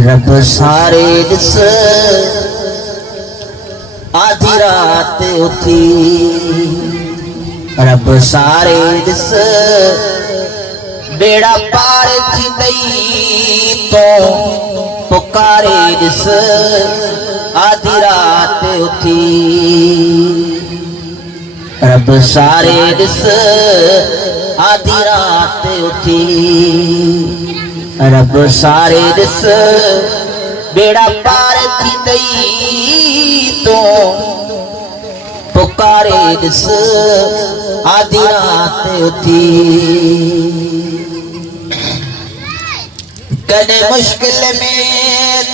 रब सारे दिस आधी रात उठी, रब सारे दिस बेड़ा पार थी दई तो पुकारे दिस आधी रात उठी। रब सारे दिस आधी रात उठी, रब सारे दिस बेड़ा पार थी दई तो पुकारे दिस आधी रात उठी। कदे मुश्किल में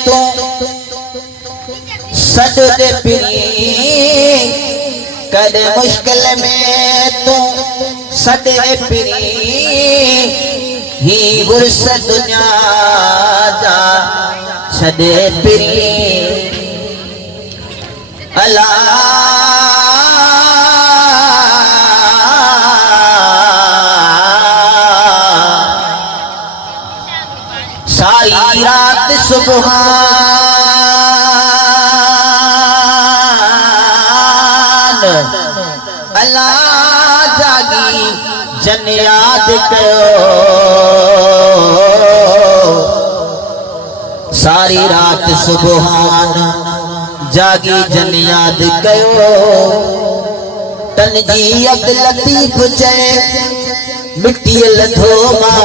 तू सद दे पिरी, कदे मुश्किल में तू सद दे पिरी, ही गुरस दुनिया जा छदे पिरी। अला सारी रात सुबहान अल्लाह जागी जन याद कयो, सारी रात सुबहान जागी जन याद कयो। तन जी अब्द लतीफ चए मिट्टी लधो मान,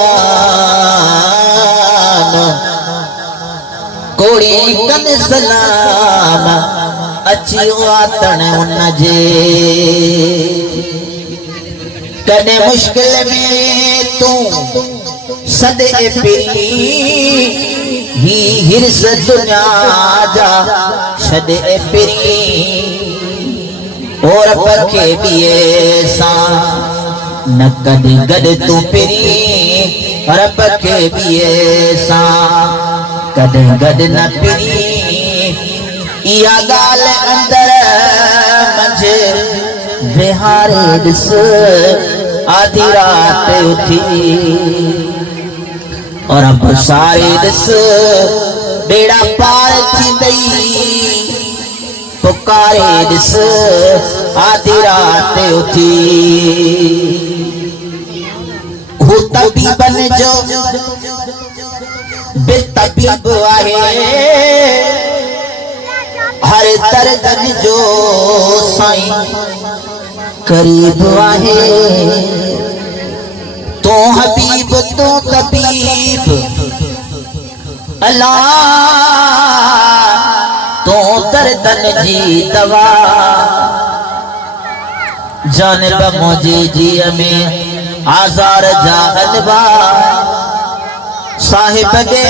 कोड़ी कन सलाम अचियो आतन उन जे। कने मुश्किल में तू सदे पिरी, ही हिरस दुनिया जा छदे पिरी। और पखे बिए सा न कदी गड तू पिरी, और पखे बिए सा कद गड न पिरी। इया गाल अंदर मंझे विहारे दिस आधी रात उठी, और अब सारे दिस बेड़ा पार थी दई पुकारे दिस आधी रात उठी। हो तबीबन जो बेतबीब आहे, हर दर्दन जो साईं करीब आहे। तो हबीब तो तबीब अल्लाह, तो दर्दन जी दवा। जानब मुझे जी में आजार जा हलवा, साहिब दे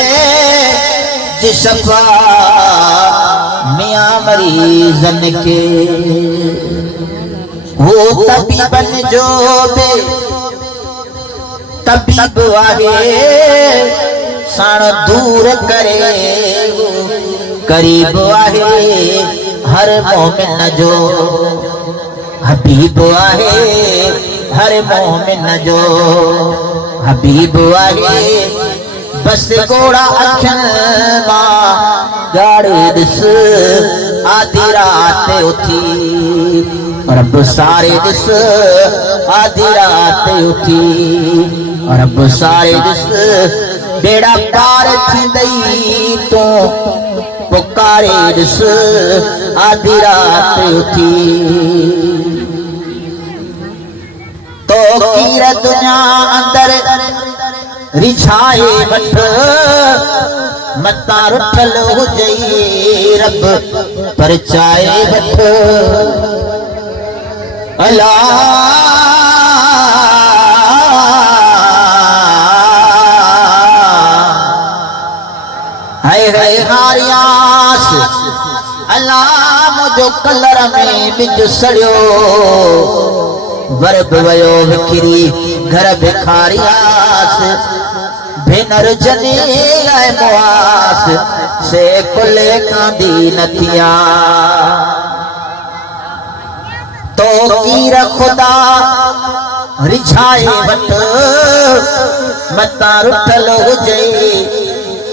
जिशफा मियां मरीजन के। वो तबीबन जो बे तबीब आहे, साण दूर करे करीब आहे। हर मोमिन जो हबीब आहे, हर मोमिन जो हबीब आहे। बस गोड़ा अखियन मां गाड़े दिस आधी रात उठी, रब सारे दिस आधी रात उठी, रब सारे दिस बेड़ा पार थी दई तो पुकारे दिस आधी रात उठी। तो कीर दुनिया अंदर रिछाए वठ, मता रुठल हुजई रब परचाए वठ। अला हाय हाय हारियास अल्लाह मुझो कलर में बिज सड़ियो, वर्ब वयो विखरी घर भिखारियास। भेनर जने लाए मुआस से कुले कांदी नथिया। तो कीर खुदा रिछाए वट मता रुठल हुजे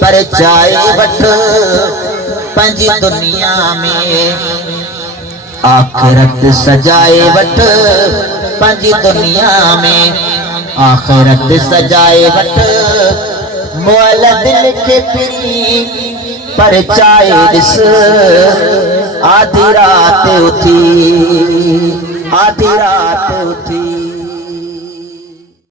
पर चाए वट पंजी दुनिया में आखिरत सजाए वट पंजी दुनिया में आखिरत सजाए वट मोल दिल के पिरी पर चाए दिस आधी रात उठी